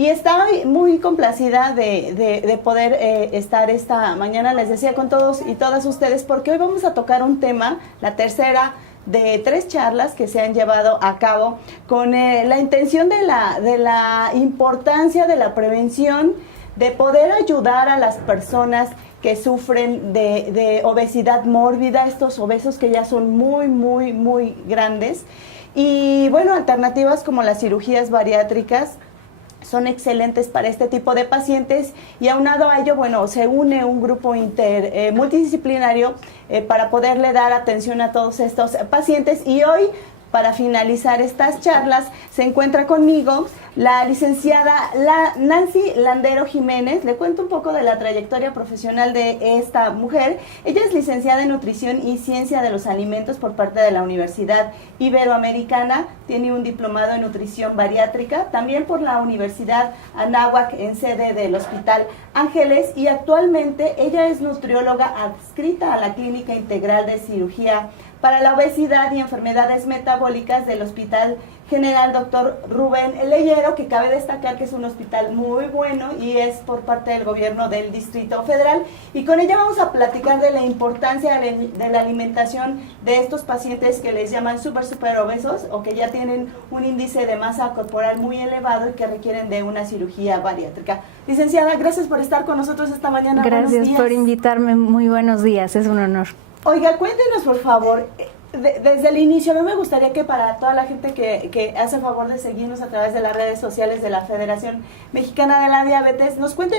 Y estaba muy complacida de poder estar esta mañana, les decía, con todos y todas ustedes, porque hoy vamos a tocar un tema, la tercera de 3 charlas que se han llevado a cabo con la intención de la importancia de la prevención, de poder ayudar a las personas que sufren de obesidad mórbida, estos obesos que ya son muy grandes. Y bueno, alternativas como las cirugías bariátricas son excelentes para este tipo de pacientes, y aunado a ello, bueno, se une un grupo multidisciplinario para poderle dar atención a todos estos pacientes. Y hoy, para finalizar estas charlas, se encuentra conmigo la licenciada Nancy Landero Jiménez. Le cuento un poco de la trayectoria profesional de esta mujer. Ella es licenciada en Nutrición y Ciencia de los Alimentos por parte de la Universidad Iberoamericana. Tiene un diplomado en Nutrición Bariátrica, también por la Universidad Anáhuac, en sede del Hospital Ángeles. Y actualmente ella es nutrióloga adscrita a la Clínica Integral de Cirugía para la Obesidad y Enfermedades Metabólicas del Hospital General Dr. Rubén Leyero, que cabe destacar que es un hospital muy bueno y es por parte del gobierno del Distrito Federal. Y con ella vamos a platicar de la importancia de la alimentación de estos pacientes que les llaman super obesos, o que ya tienen un índice de masa corporal muy elevado y que requieren de una cirugía bariátrica. Licenciada, gracias por estar con nosotros esta mañana. Gracias por invitarme. Muy buenos días, es un honor. Oiga, cuéntenos por favor, desde el inicio, me gustaría que para toda la gente que hace favor de seguirnos a través de las redes sociales de la Federación Mexicana de la Diabetes, nos cuente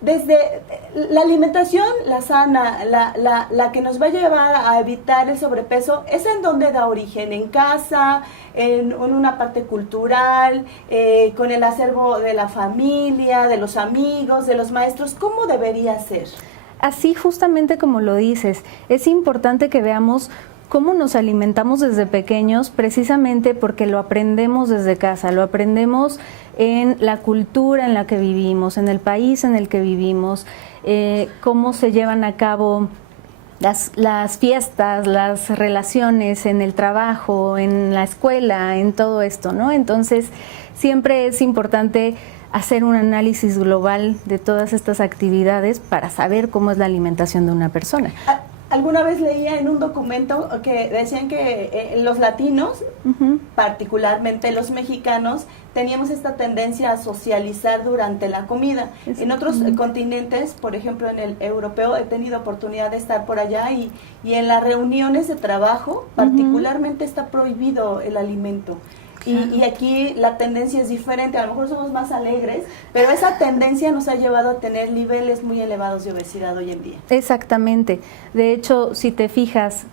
desde la alimentación, la sana, la que nos va a llevar a evitar el sobrepeso. ¿Es en dónde da origen? ¿En casa? ¿En una parte cultural? ¿Con el acervo de la familia, de los amigos, de los maestros? ¿Cómo debería ser? Así, justamente como lo dices, es importante que veamos cómo nos alimentamos desde pequeños, precisamente porque lo aprendemos desde casa, lo aprendemos en la cultura en la que vivimos, en el país en el que vivimos, cómo se llevan a cabo las fiestas, las relaciones en el trabajo, en la escuela, en todo esto, ¿no? Entonces, siempre es importante hacer un análisis global de todas estas actividades para saber cómo es la alimentación de una persona. Alguna vez leía en un documento que decían que los latinos, particularmente los mexicanos, teníamos esta tendencia a socializar durante la comida. En otros continentes, por ejemplo en el europeo, he tenido oportunidad de estar por allá y en las reuniones de trabajo, particularmente está prohibido el alimento. Y aquí la tendencia es diferente, a lo mejor somos más alegres, pero esa tendencia nos ha llevado a tener niveles muy elevados de obesidad hoy en día. Exactamente. De hecho, si te fijas,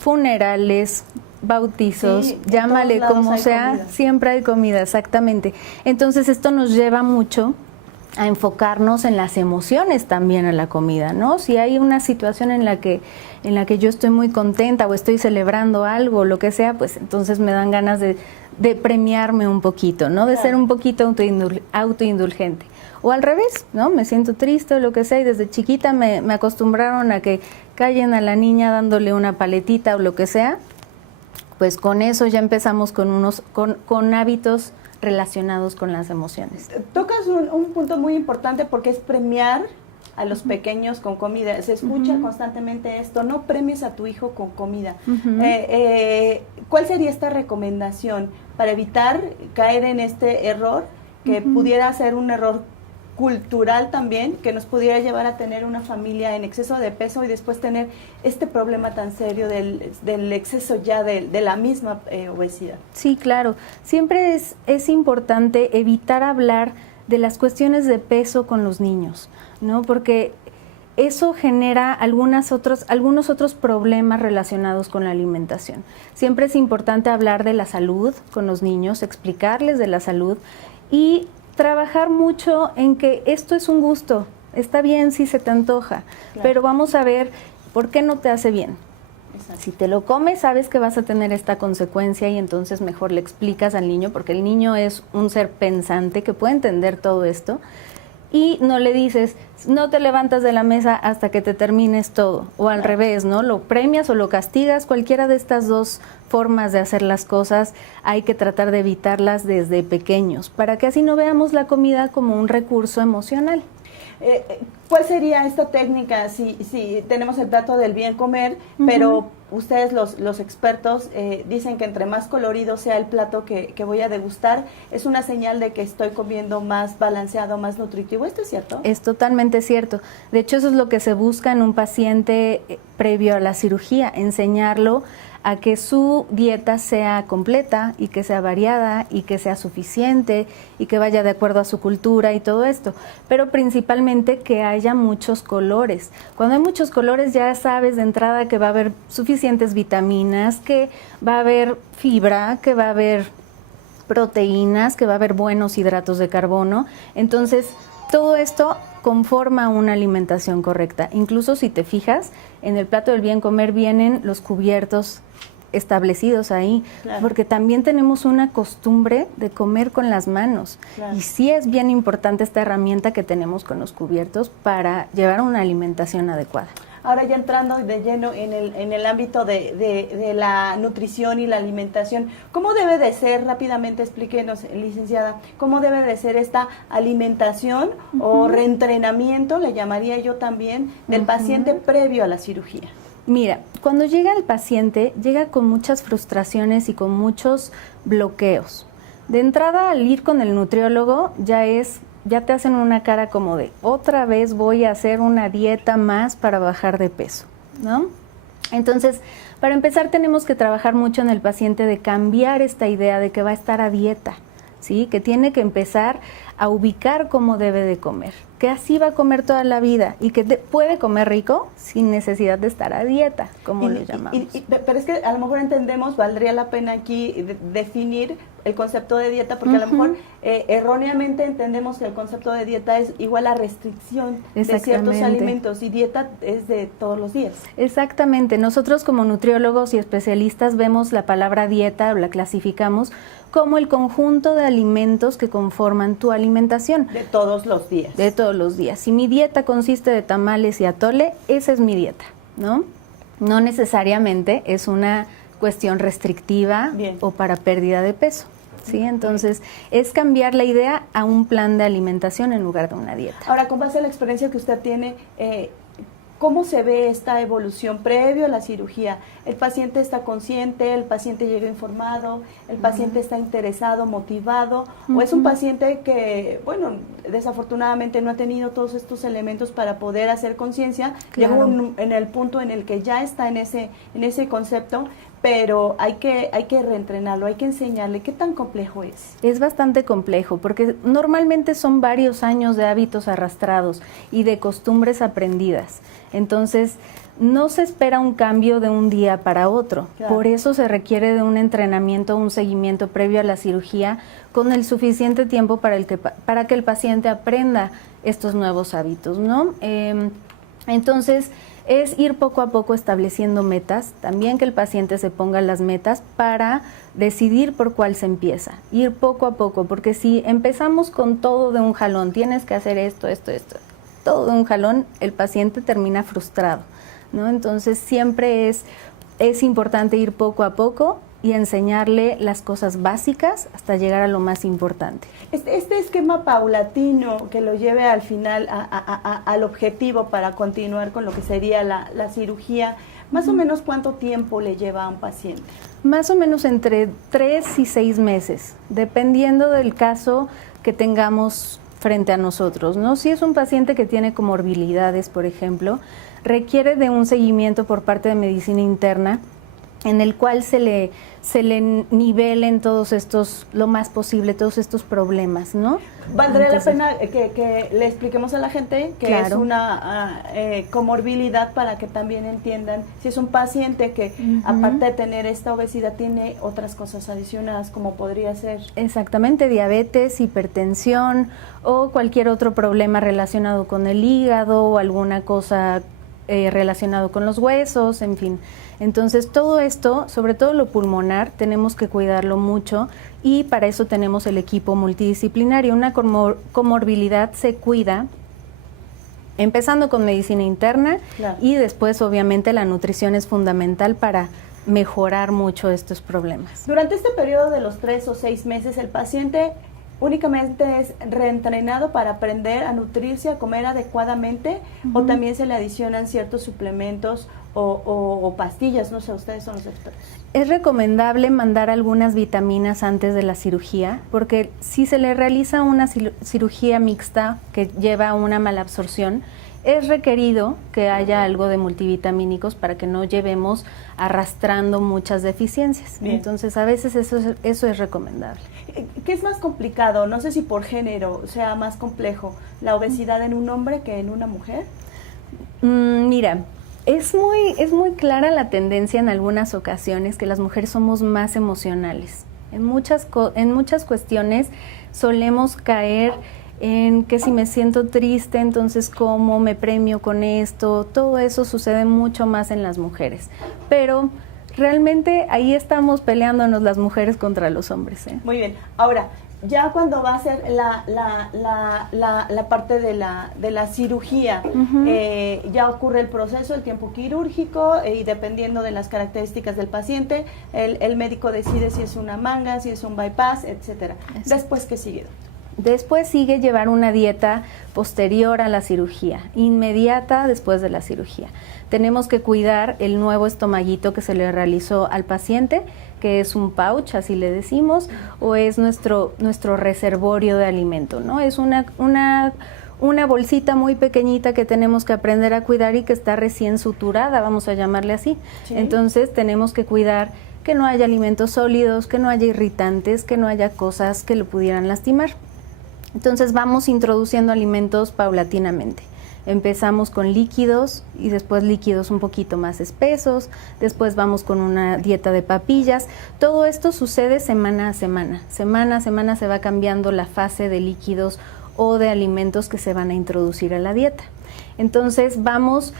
funerales, bautizos, sí, llámale como sea, comida. Siempre hay comida, exactamente. Entonces esto nos lleva mucho a enfocarnos en las emociones también a la comida, ¿no? Si hay una situación en la que yo estoy muy contenta o estoy celebrando algo, lo que sea, pues entonces me dan ganas de premiarme un poquito, ¿no? De ser un poquito autoindulgente. O al revés, ¿no? Me siento triste o lo que sea, y desde chiquita me acostumbraron a que callen a la niña dándole una paletita o lo que sea. Pues con eso ya empezamos con hábitos relacionados con las emociones. Tocas un punto muy importante, porque es premiar a los pequeños con comida. Se escucha constantemente esto: no premies a tu hijo con comida. ¿Cuál sería esta recomendación para evitar caer en este error, que pudiera ser un error cultural también, que nos pudiera llevar a tener una familia en exceso de peso y después tener este problema tan serio del exceso ya de la misma obesidad? Sí, claro. Siempre es importante evitar hablar de las cuestiones de peso con los niños, ¿no? Porque eso genera algunos otros problemas relacionados con la alimentación. Siempre es importante hablar de la salud con los niños, explicarles de la salud y trabajar mucho en que esto es un gusto. Está bien si se te antoja, pero vamos a ver por qué no te hace bien. Exacto. Si te lo comes, sabes que vas a tener esta consecuencia, y entonces mejor le explicas al niño, porque el niño es un ser pensante que puede entender todo esto. y no le dices, no te levantas de la mesa hasta que te termines todo, o al revés, ¿no? Lo premias o lo castigas, cualquiera de estas dos formas de hacer las cosas hay que tratar de evitarlas desde pequeños, para que así no veamos la comida como un recurso emocional. ¿Cuál sería esta técnica si tenemos el plato del bien comer, pero ustedes los expertos dicen que entre más colorido sea el plato que voy a degustar, es una señal de que estoy comiendo más balanceado, más nutritivo? ¿Esto es cierto? Es totalmente cierto. De hecho, eso es lo que se busca en un paciente previo a la cirugía, enseñarlo a que su dieta sea completa y que sea variada y que sea suficiente y que vaya de acuerdo a su cultura y todo esto, pero principalmente que haya muchos colores. Cuando hay muchos colores ya sabes de entrada que va a haber suficientes vitaminas, que va a haber fibra, que va a haber proteínas, que va a haber buenos hidratos de carbono. Entonces, todo esto conforma una alimentación correcta. Incluso si te fijas, en el plato del bien comer vienen los cubiertos establecidos ahí, claro, porque también tenemos una costumbre de comer con las manos, claro, y sí es bien importante esta herramienta que tenemos con los cubiertos para llevar una alimentación adecuada. Ahora ya entrando de lleno en el ámbito de la nutrición y la alimentación, ¿cómo debe de ser, rápidamente explíquenos, licenciada, cómo debe de ser esta alimentación o reentrenamiento, le llamaría yo también, del paciente previo a la cirugía? Mira, cuando llega el paciente, llega con muchas frustraciones y con muchos bloqueos. De entrada, al ir con el nutriólogo, ya te hacen una cara como de, otra vez voy a hacer una dieta más para bajar de peso, ¿no? Entonces, para empezar, tenemos que trabajar mucho en el paciente de cambiar esta idea de que va a estar a dieta, ¿sí? Que tiene que empezar a ubicar cómo debe de comer, que así va a comer toda la vida y que puede comer rico sin necesidad de estar a dieta, como le llamamos. Pero es que a lo mejor entendemos, valdría la pena aquí definir el concepto de dieta, porque a lo mejor erróneamente entendemos que el concepto de dieta es igual a restricción de ciertos alimentos, y dieta es de todos los días. Exactamente. Nosotros como nutriólogos y especialistas vemos la palabra dieta, o la clasificamos como el conjunto de alimentos que conforman tu alimentación. De todos los días. De todos los días. Si mi dieta consiste de tamales y atole, esa es mi dieta, ¿no? No necesariamente es una cuestión restrictiva o para pérdida de peso, ¿sí? Entonces, es cambiar la idea a un plan de alimentación en lugar de una dieta. Ahora, con base a la experiencia que usted tiene, ¿cómo se ve esta evolución previo a la cirugía? ¿El paciente está consciente? ¿El paciente llega informado? ¿El paciente está interesado, motivado? ¿O es un paciente que, bueno, desafortunadamente no ha tenido todos estos elementos para poder hacer conciencia? Claro. Llega en el punto en el que ya está en ese concepto, pero hay que reentrenarlo, hay que enseñarle. ¿Qué tan complejo es? Es bastante complejo, porque normalmente son varios años de hábitos arrastrados y de costumbres aprendidas. Entonces, no se espera un cambio de un día para otro. Claro. Por eso se requiere de un entrenamiento, un seguimiento previo a la cirugía con el suficiente tiempo para que el paciente aprenda estos nuevos hábitos, ¿no? Entonces, es ir poco a poco estableciendo metas, también que el paciente se ponga las metas para decidir por cuál se empieza, ir poco a poco, porque si empezamos con todo de un jalón, tienes que hacer esto, todo de un jalón, el paciente termina frustrado, ¿no? Entonces siempre es importante ir poco a poco y enseñarle las cosas básicas hasta llegar a lo más importante. Este esquema paulatino que lo lleve al final al objetivo para continuar con lo que sería la cirugía, ¿más o menos cuánto tiempo le lleva a un paciente? Más o menos entre 3 y 6 meses, dependiendo del caso que tengamos frente a nosotros, ¿no? Si es un paciente que tiene comorbilidades, por ejemplo, requiere de un seguimiento por parte de medicina interna, en el cual se le nivelen todos estos, lo más posible, todos estos problemas, ¿no? Valdría la pena que le expliquemos a la gente que claro, es una comorbilidad, para que también entiendan si es un paciente que aparte de tener esta obesidad tiene otras cosas adicionadas, como podría ser. Exactamente, diabetes, hipertensión o cualquier otro problema relacionado con el hígado o alguna cosa relacionado con los huesos, en fin. Entonces, todo esto, sobre todo lo pulmonar, tenemos que cuidarlo mucho y para eso tenemos el equipo multidisciplinario. Una comorbilidad se cuida empezando con medicina interna, claro, y después, obviamente, la nutrición es fundamental para mejorar mucho estos problemas. Durante este periodo de los 3 o 6 meses, el paciente únicamente es reentrenado para aprender a nutrirse, a comer adecuadamente, o también se le adicionan ciertos suplementos o pastillas, no sé, ustedes son los expertos. Es recomendable mandar algunas vitaminas antes de la cirugía, porque si se le realiza una cirugía mixta que lleva a una malabsorción, es requerido que haya algo de multivitamínicos para que no llevemos arrastrando muchas deficiencias. Bien. Entonces, a veces eso es recomendable. ¿Qué es más complicado? No sé si por género sea más complejo, ¿la obesidad en un hombre que en una mujer? Mira, es muy clara la tendencia en algunas ocasiones que las mujeres somos más emocionales. En muchas cuestiones solemos caer en que si me siento triste, entonces cómo me premio con esto. Todo eso sucede mucho más en las mujeres. Pero realmente ahí estamos peleándonos las mujeres contra los hombres, ¿eh? Muy bien. Ahora, ya cuando va a ser la parte de la cirugía, ya ocurre el proceso, el tiempo quirúrgico, y dependiendo de las características del paciente, el médico decide si es una manga, si es un bypass, etcétera. Después, ¿qué sigue? Después sigue llevar una dieta posterior a la cirugía, inmediata después de la cirugía. Tenemos que cuidar el nuevo estomaguito que se le realizó al paciente, que es un pouch, así le decimos, o es nuestro reservorio de alimento, ¿no? Es una bolsita muy pequeñita que tenemos que aprender a cuidar y que está recién suturada, vamos a llamarle así. Sí. Entonces tenemos que cuidar que no haya alimentos sólidos, que no haya irritantes, que no haya cosas que lo pudieran lastimar. Entonces vamos introduciendo alimentos paulatinamente. Empezamos con líquidos y después líquidos un poquito más espesos, después vamos con una dieta de papillas. Todo esto sucede semana a semana. Semana a semana se va cambiando la fase de líquidos o de alimentos que se van a introducir a la dieta. Entonces vamos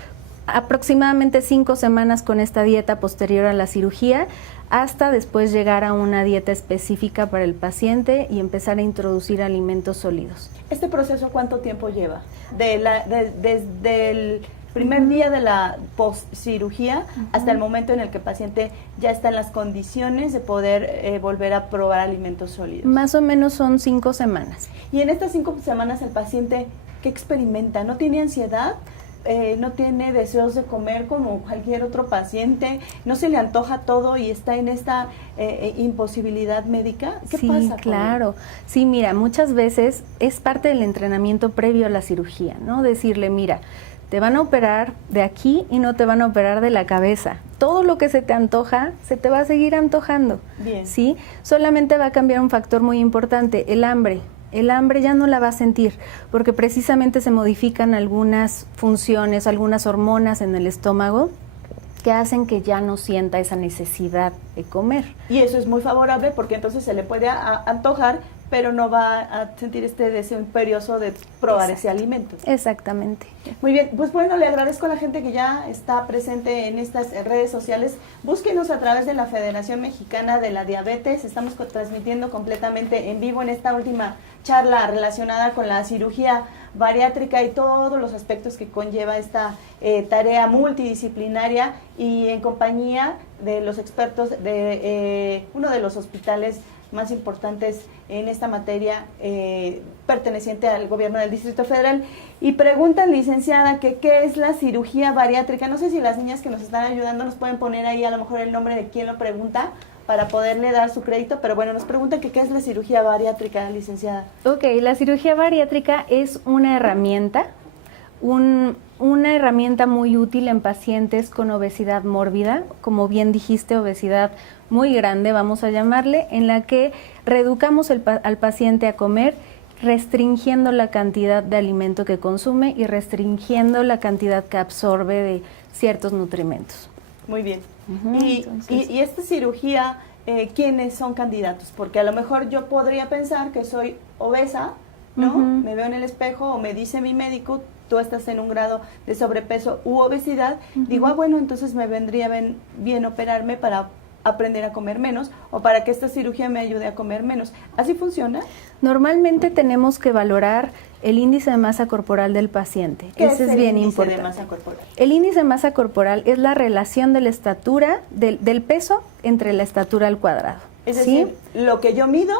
aproximadamente 5 semanas con esta dieta posterior a la cirugía, hasta después llegar a una dieta específica para el paciente y empezar a introducir alimentos sólidos. ¿Este proceso cuánto tiempo lleva? Desde el primer día de la postcirugía hasta el momento en el que el paciente ya está en las condiciones de poder volver a probar alimentos sólidos. Más o menos son 5 semanas. Y en estas 5 semanas el paciente, ¿qué experimenta? ¿No tiene ansiedad? No tiene deseos de comer como cualquier otro paciente, no se le antoja todo y está en esta imposibilidad médica. ¿Qué pasa? Sí, claro. Sí, mira, muchas veces es parte del entrenamiento previo a la cirugía, ¿no? Decirle, mira, te van a operar de aquí y no te van a operar de la cabeza. Todo lo que se te antoja, se te va a seguir antojando. Bien. ¿Sí? Solamente va a cambiar un factor muy importante, el hambre. El hambre ya no la va a sentir porque precisamente se modifican algunas funciones, algunas hormonas en el estómago que hacen que ya no sienta esa necesidad de comer. Y eso es muy favorable porque entonces se le puede antojar, pero no va a sentir este deseo imperioso de probar ese alimento. Exactamente. Muy bien, pues bueno, le agradezco a la gente que ya está presente en estas redes sociales. Búsquenos a través de la Federación Mexicana de la Diabetes. Estamos transmitiendo completamente en vivo en esta última charla relacionada con la cirugía bariátrica y todos los aspectos que conlleva esta tarea multidisciplinaria, y en compañía de los expertos de uno de los hospitales más importantes en esta materia, perteneciente al gobierno del Distrito Federal. Y preguntan, licenciada, que qué es la cirugía bariátrica. No sé si las niñas que nos están ayudando nos pueden poner ahí a lo mejor el nombre de quien lo pregunta para poderle dar su crédito, pero bueno, nos preguntan que qué es la cirugía bariátrica, licenciada. Ok, la cirugía bariátrica es una herramienta, una herramienta muy útil en pacientes con obesidad mórbida, como bien dijiste, obesidad muy grande, vamos a llamarle, en la que reeducamos al paciente a comer, restringiendo la cantidad de alimento que consume y restringiendo la cantidad que absorbe de ciertos nutrimentos. Muy bien. Y esta cirugía, ¿quiénes son candidatos? Porque a lo mejor yo podría pensar que soy obesa, ¿no? Me veo en el espejo o me dice mi médico, tú estás en un grado de sobrepeso u obesidad, digo, bueno, entonces me vendría bien operarme para aprender a comer menos o para que esta cirugía me ayude a comer menos. ¿Así funciona? Normalmente tenemos que valorar el índice de masa corporal del paciente. Ese es bien importante. ¿Qué es el índice de masa corporal? El índice de masa corporal es la relación de la estatura, del peso entre la estatura al cuadrado. Es decir, lo que yo mido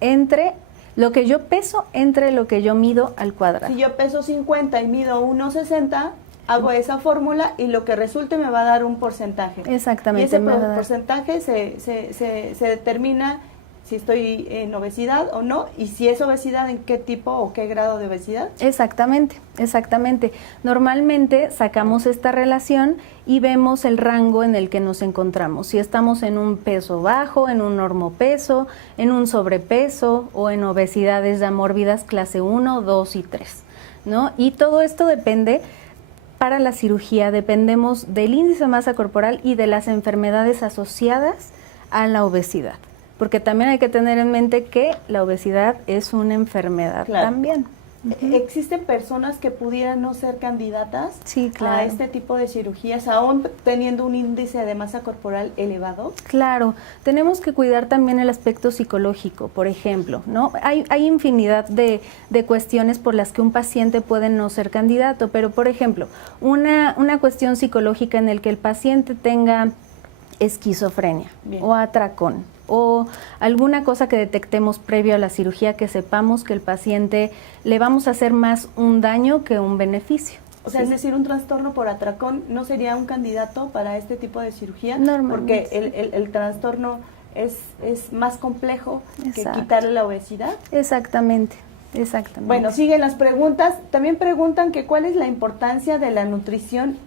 entre lo que yo peso entre lo que yo mido al cuadrado. Si yo peso 50 y mido 1,60, hago esa fórmula y lo que resulte me va a dar un porcentaje. Exactamente. Y ese porcentaje se determina si estoy en obesidad o no, y si es obesidad, en qué tipo o qué grado de obesidad. Exactamente, exactamente. Normalmente sacamos esta relación y vemos el rango en el que nos encontramos. Si estamos en un peso bajo, en un normopeso, en un sobrepeso o en obesidades ya mórbidas clase 1, 2 y 3, ¿no? Y todo esto depende. Para la cirugía dependemos del índice de masa corporal y de las enfermedades asociadas a la obesidad. Porque también hay que tener en mente que la obesidad es una enfermedad también. ¿Existen personas que pudieran no ser candidatas a este tipo de cirugías, aún teniendo un índice de masa corporal elevado? Claro, tenemos que cuidar también el aspecto psicológico, por ejemplo, ¿no? Hay infinidad de cuestiones por las que un paciente puede no ser candidato, pero por ejemplo, una cuestión psicológica en el que el paciente tenga esquizofrenia o atracón, o alguna cosa que detectemos previo a la cirugía, que sepamos que el paciente le vamos a hacer más un daño que un beneficio. O sea, es decir, un trastorno por atracón no sería un candidato para este tipo de cirugía, porque el trastorno es más complejo que quitarle la obesidad. Exactamente. Exactamente. Bueno, siguen las preguntas. También preguntan que cuál es la importancia de la nutrición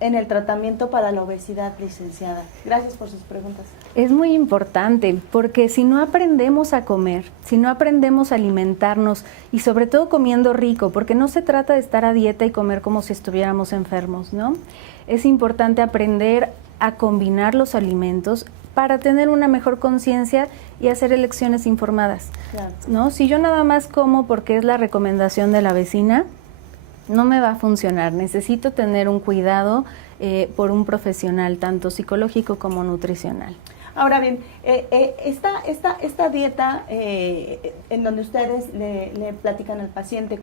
en el tratamiento para la obesidad, licenciada. Gracias por sus preguntas. Es muy importante, porque si no aprendemos a comer, si no aprendemos a alimentarnos, y sobre todo comiendo rico, porque no se trata de estar a dieta y comer como si estuviéramos enfermos, ¿no? Es importante aprender a combinar los alimentos para tener una mejor conciencia y hacer elecciones informadas, ¿no? Si yo nada más como porque es la recomendación de la vecina, no me va a funcionar. Necesito tener un cuidado por un profesional, tanto psicológico como nutricional. Ahora bien, esta dieta en donde ustedes le platican al paciente,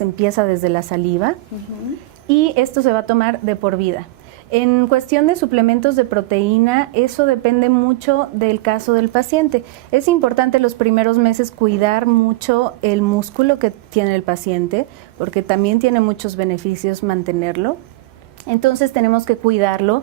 empieza desde la saliva y esto se va a tomar de por vida. En cuestión de suplementos de proteína, eso depende mucho del caso del paciente. Es importante los primeros meses cuidar mucho el músculo que tiene el paciente, porque también tiene muchos beneficios mantenerlo. Entonces tenemos que cuidarlo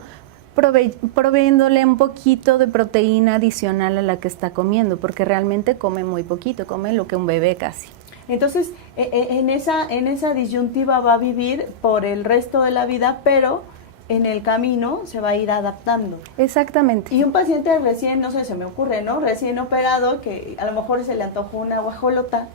proveyéndole un poquito de proteína adicional a la que está comiendo, porque realmente come muy poquito, come lo que un bebé casi. Entonces, en esa disyuntiva va a vivir por el resto de la vida, pero en el camino se va a ir adaptando. Exactamente. Y un paciente recién, no sé, se me ocurre, ¿no? Recién operado, que a lo mejor se le antojó una guajolota,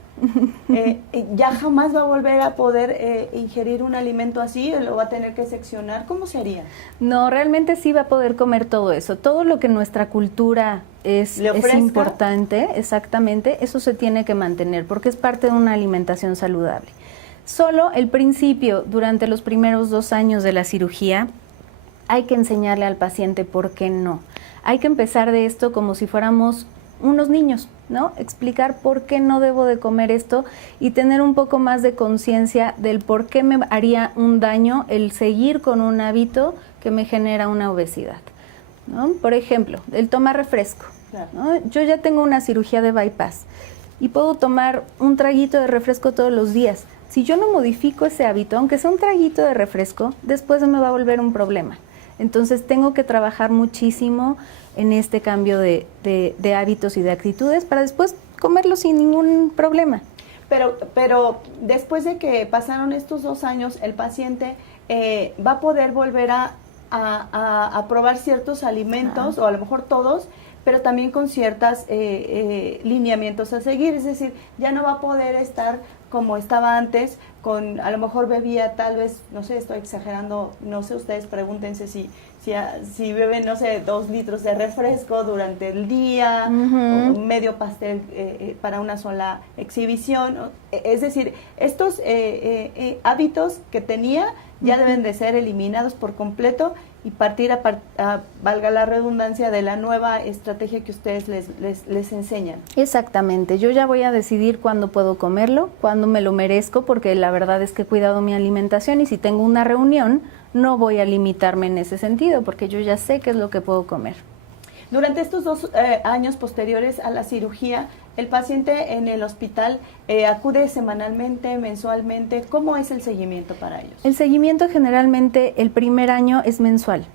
ya jamás va a volver a poder ingerir un alimento así, lo va a tener que seccionar. ¿Cómo sería? No, realmente sí va a poder comer todo eso. Todo lo que nuestra cultura es importante, exactamente, eso se tiene que mantener porque es parte de una alimentación saludable. Solo el principio, durante los primeros 2 años de la cirugía, hay que enseñarle al paciente por qué no. Hay que empezar de esto como si fuéramos unos niños, ¿no? Explicar por qué no debo de comer esto y tener un poco más de conciencia del por qué me haría un daño el seguir con un hábito que me genera una obesidad, ¿no? Por ejemplo, el tomar refresco, ¿no? Yo ya tengo una cirugía de bypass y puedo tomar un traguito de refresco todos los días. Si yo no modifico ese hábito, aunque sea un traguito de refresco, después se me va a volver un problema. Entonces tengo que trabajar muchísimo en este cambio de hábitos y de actitudes para después comerlo sin ningún problema. Pero después de que pasaron estos 2 años, el paciente va a poder volver a probar ciertos alimentos, o a lo mejor todos, pero también con ciertos lineamientos a seguir. Es decir, ya no va a poder estar como estaba antes, a lo mejor bebía tal vez, no sé, estoy exagerando, no sé, ustedes pregúntense si beben, no sé, 2 litros de refresco durante el día, o medio pastel para una sola exhibición. Es decir, estos hábitos que tenía ya deben de ser eliminados por completo y partir valga la redundancia, de la nueva estrategia que ustedes les enseñan. Exactamente, yo ya voy a decidir cuándo puedo comerlo, cuándo me lo merezco, porque la verdad es que he cuidado mi alimentación y si tengo una reunión no voy a limitarme en ese sentido, porque yo ya sé qué es lo que puedo comer. Durante estos 2 años posteriores a la cirugía, el paciente en el hospital acude semanalmente, mensualmente. ¿Cómo es el seguimiento para ellos? El seguimiento generalmente el primer año es mensual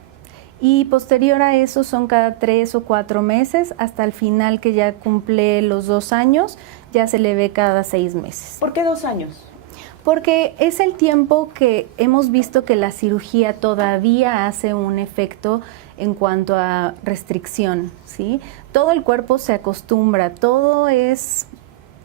y posterior a eso son cada 3 o 4 meses, hasta el final que ya cumple los 2 años, ya se le ve cada 6 meses. ¿Por qué 2 años? Porque es el tiempo que hemos visto que la cirugía todavía hace un efecto en cuanto a restricción, ¿sí? Todo el cuerpo se acostumbra, todo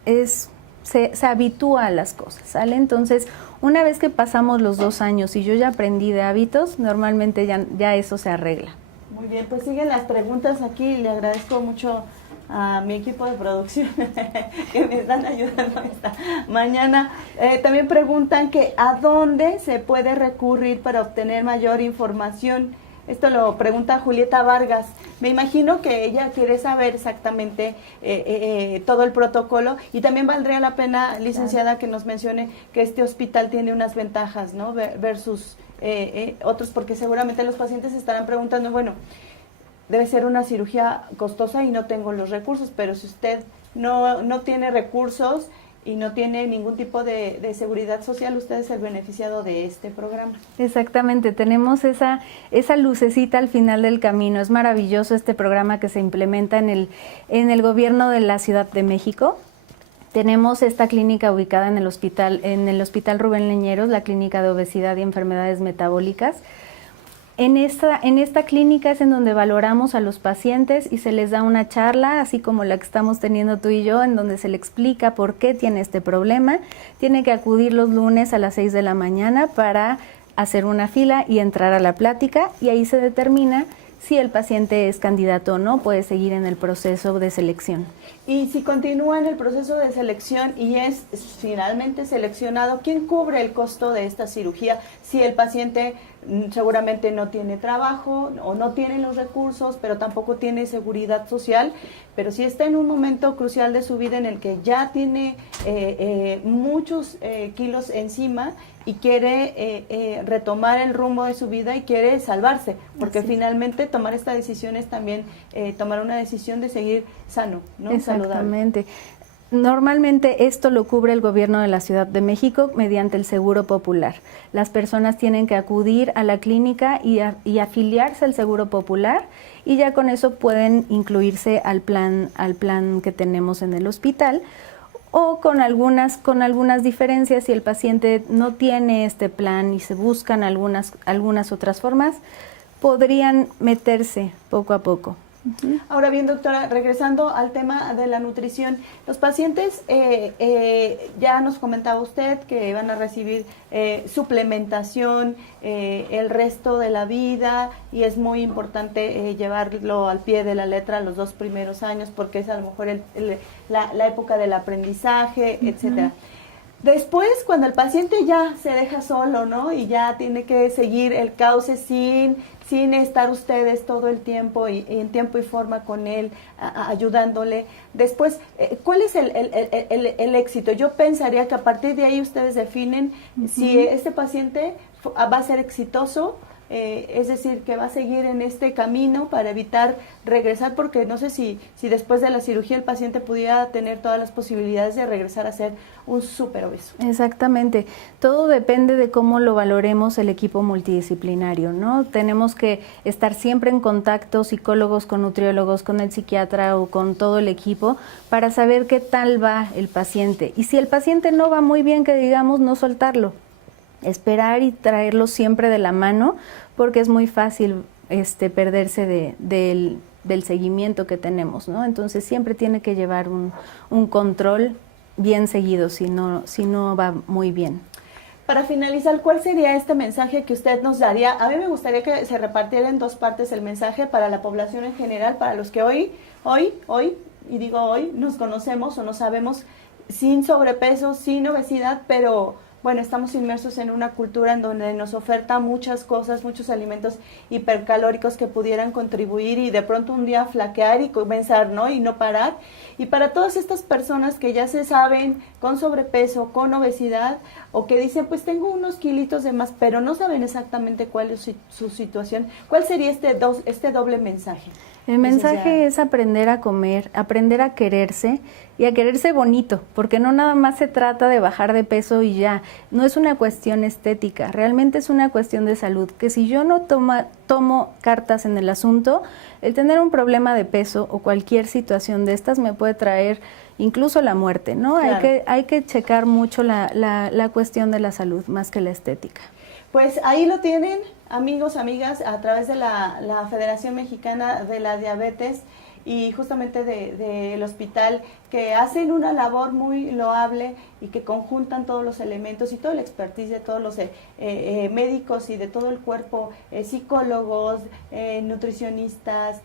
se habitúa a las cosas, ¿sale? Entonces, una vez que pasamos los 2 años y yo ya aprendí de hábitos, normalmente ya eso se arregla. Muy bien, pues siguen las preguntas aquí, le agradezco mucho a mi equipo de producción que me están ayudando esta mañana. También preguntan que ¿a dónde se puede recurrir para obtener mayor información? Esto lo pregunta Julieta Vargas. Me imagino que ella quiere saber exactamente todo el protocolo, y también valdría la pena, licenciada, que nos mencione que este hospital tiene unas ventajas, ¿no? Versus otros, porque seguramente los pacientes estarán preguntando, bueno, debe ser una cirugía costosa y no tengo los recursos, pero si usted no tiene recursos y no tiene ningún tipo de seguridad social, usted es el beneficiado de este programa. Exactamente, tenemos esa lucecita al final del camino. Es maravilloso este programa que se implementa en el gobierno de la Ciudad de México. Tenemos esta clínica ubicada en el Hospital Rubén Leñeros, la Clínica de Obesidad y Enfermedades Metabólicas. En esta clínica es en donde valoramos a los pacientes y se les da una charla, así como la que estamos teniendo tú y yo, en donde se le explica por qué tiene este problema. Tiene que acudir los lunes a las 6 de la mañana para hacer una fila y entrar a la plática, y ahí se determina si el paciente es candidato o no, puede seguir en el proceso de selección. Y si continúa en el proceso de selección y es finalmente seleccionado, ¿quién cubre el costo de esta cirugía? Si el paciente seguramente no tiene trabajo o no tiene los recursos, pero tampoco tiene seguridad social, pero si está en un momento crucial de su vida en el que ya tiene muchos kilos encima y quiere retomar el rumbo de su vida y quiere salvarse, porque finalmente tomar esta decisión es también tomar una decisión de seguir sano, ¿no? Exactamente. Saludable. Normalmente esto lo cubre el gobierno de la Ciudad de México mediante el Seguro Popular. Las personas tienen que acudir a la clínica y afiliarse al Seguro Popular, y ya con eso pueden incluirse al plan que tenemos en el hospital, o con algunas diferencias. Si el paciente no tiene este plan y se buscan algunas otras formas, podrían meterse poco a poco. Ahora bien, doctora, regresando al tema de la nutrición, los pacientes, ya nos comentaba usted que van a recibir suplementación el resto de la vida, y es muy importante llevarlo al pie de la letra los 2 primeros años, porque es a lo mejor la época del aprendizaje, etcétera. Después, cuando el paciente ya se deja solo, ¿no? Y ya tiene que seguir el cauce sin estar ustedes todo el tiempo y en tiempo y forma con él, ayudándole. Después, ¿cuál es el éxito? Yo pensaría que a partir de ahí ustedes definen si este paciente va a ser exitoso, es decir, que va a seguir en este camino para evitar regresar, porque no sé si después de la cirugía el paciente pudiera tener todas las posibilidades de regresar a ser un súper obeso. Exactamente. Todo depende de cómo lo valoremos el equipo multidisciplinario, ¿no? Tenemos que estar siempre en contacto, psicólogos con nutriólogos, con el psiquiatra o con todo el equipo, para saber qué tal va el paciente. Y si el paciente no va muy bien, que digamos, no soltarlo. Esperar y traerlo siempre de la mano, porque es muy fácil perderse del seguimiento que tenemos, ¿no? Entonces siempre tiene que llevar un control bien seguido, si no va muy bien. Para finalizar, ¿cuál sería este mensaje que usted nos daría? A mí me gustaría que se repartiera en dos partes el mensaje para la población en general, para los que hoy, y digo hoy, nos conocemos o no sabemos sin sobrepeso, sin obesidad, pero bueno, estamos inmersos en una cultura en donde nos oferta muchas cosas, muchos alimentos hipercalóricos que pudieran contribuir y de pronto un día flaquear y comenzar, ¿no? Y no parar. Y para todas estas personas que ya se saben con sobrepeso, con obesidad, o que dicen, pues tengo unos kilitos de más, pero no saben exactamente cuál es su situación, ¿cuál sería este doble mensaje? El mensaje es aprender a comer, aprender a quererse y a quererse bonito, porque no nada más se trata de bajar de peso y ya, no es una cuestión estética, realmente es una cuestión de salud, que si yo no tomo cartas en el asunto, el tener un problema de peso o cualquier situación de estas me puede traer incluso la muerte, ¿no? Claro. Hay que checar mucho la cuestión de la salud más que la estética. Pues ahí lo tienen, amigos, amigas, a través de la Federación Mexicana de la Diabetes y justamente del hospital, que hacen una labor muy loable y que conjuntan todos los elementos y toda la expertise de todos los médicos y de todo el cuerpo, psicólogos, nutricionistas,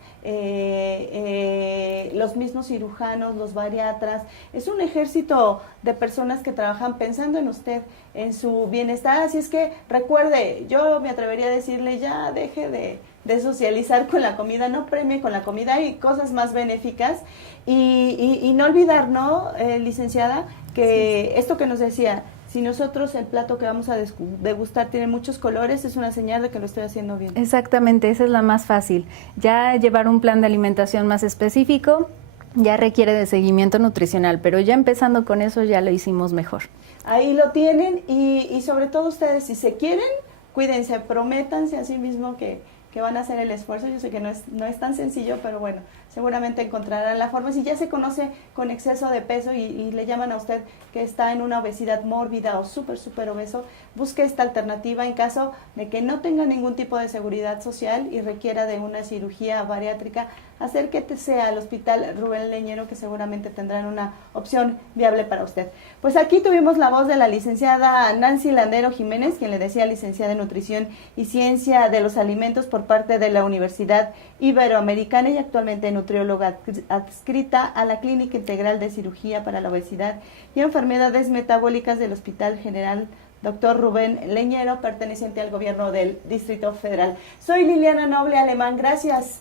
los mismos cirujanos, los bariatras. Es un ejército de personas que trabajan pensando en usted, en su bienestar. Así es que recuerde, yo me atrevería a decirle, ya deje de socializar con la comida, no premie con la comida, y cosas más benéficas, y no olvidar, ¿no, licenciada? Que esto que nos decía, si nosotros el plato que vamos a degustar tiene muchos colores, es una señal de que lo estoy haciendo bien. Exactamente, esa es la más fácil. Ya llevar un plan de alimentación más específico ya requiere de seguimiento nutricional, pero ya empezando con eso ya lo hicimos mejor. Ahí lo tienen, y sobre todo ustedes, si se quieren, cuídense, prométanse a sí mismo que van a hacer el esfuerzo. Yo sé que no es tan sencillo, pero bueno, seguramente encontrarán la forma. Si ya se conoce con exceso de peso y le llaman a usted que está en una obesidad mórbida o súper obeso, busque esta alternativa en caso de que no tenga ningún tipo de seguridad social y requiera de una cirugía bariátrica. Acérquese al Hospital Rubén Leñero, que seguramente tendrán una opción viable para usted. Pues aquí tuvimos la voz de la licenciada Nancy Landero Jiménez, quien le decía licenciada en Nutrición y Ciencia de los Alimentos por parte de la Universidad Iberoamericana y actualmente nutrióloga adscrita a la Clínica Integral de Cirugía para la Obesidad y Enfermedades Metabólicas del Hospital General Dr. Rubén Leñero, perteneciente al gobierno del Distrito Federal. Soy Liliana Noble Alemán, gracias.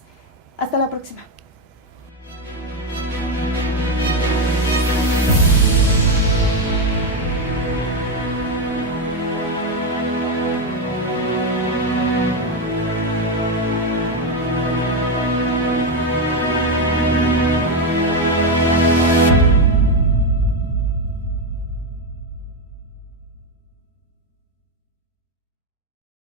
Hasta la próxima.